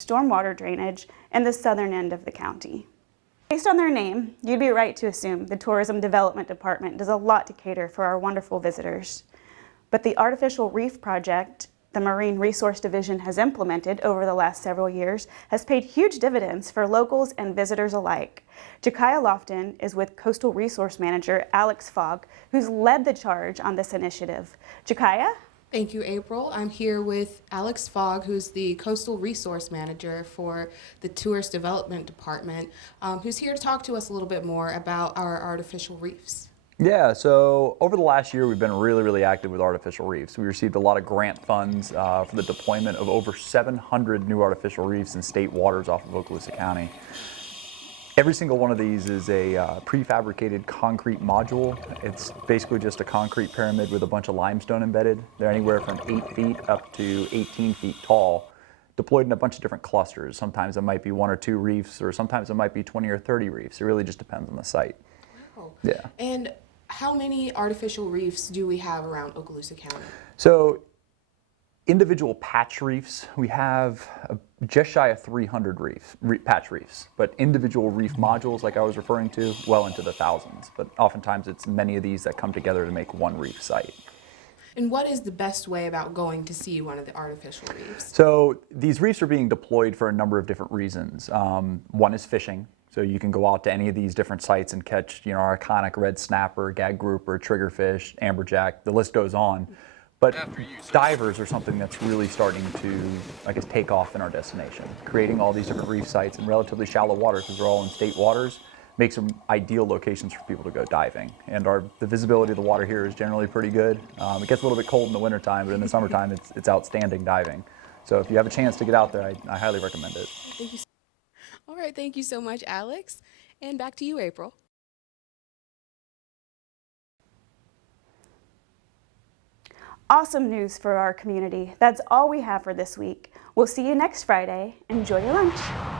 stormwater drainage in the southern end of the county. Based on their name, you'd be right to assume the Tourism Development Department does a lot to cater for our wonderful visitors. But the Artificial Reef project the Marine Resource Division has implemented over the last several years has paid huge dividends for locals and visitors alike. Jokiah Lofton is with Coastal Resource Manager Alex Fogg, who's led the charge on this initiative. Jokiah? Thank you, April. I'm here with Alex Fogg, who's the Coastal Resource Manager for the Tourist Development Department, who's here to talk to us a little bit more about our artificial reefs. Yeah, so over the last year, we've been really active with artificial reefs. We received a lot of grant funds for the deployment of over 700 new artificial reefs in state waters off of Okaloosa County. Every single one of these is a prefabricated concrete module. It's basically just a concrete pyramid with a bunch of limestone embedded. They're anywhere from 8 feet up to 18 feet tall, deployed in a bunch of different clusters. Sometimes it might be 1 or 2 reefs, or sometimes it might be 20 or 30 reefs. It really just depends on the site. Wow. Yeah. And how many artificial reefs do we have around Okaloosa County? So individual patch reefs, we have just shy of 300 patch reefs, but individual reef modules, like I was referring to, well into the thousands. But oftentimes it's many of these that come together to make one reef site. And what is the best way about going to see one of the artificial reefs? So these reefs are being deployed for a number of different reasons. One is fishing. So you can go out to any of these different sites and catch, our iconic red snapper, gag grouper, triggerfish, amberjack, the list goes on. But divers are something that's really starting to, take off in our destination. Creating all these different reef sites in relatively shallow water, because they're all in state waters, makes them ideal locations for people to go diving. And the visibility of the water here is generally pretty good. It gets a little bit cold in the wintertime, but in the summertime, it's outstanding diving. So if you have a chance to get out there, I highly recommend it. Thank you. All right, thank you so much, Alex. And back to you, April. Awesome news for our community. That's all we have for this week. We'll see you next Friday. Enjoy your lunch.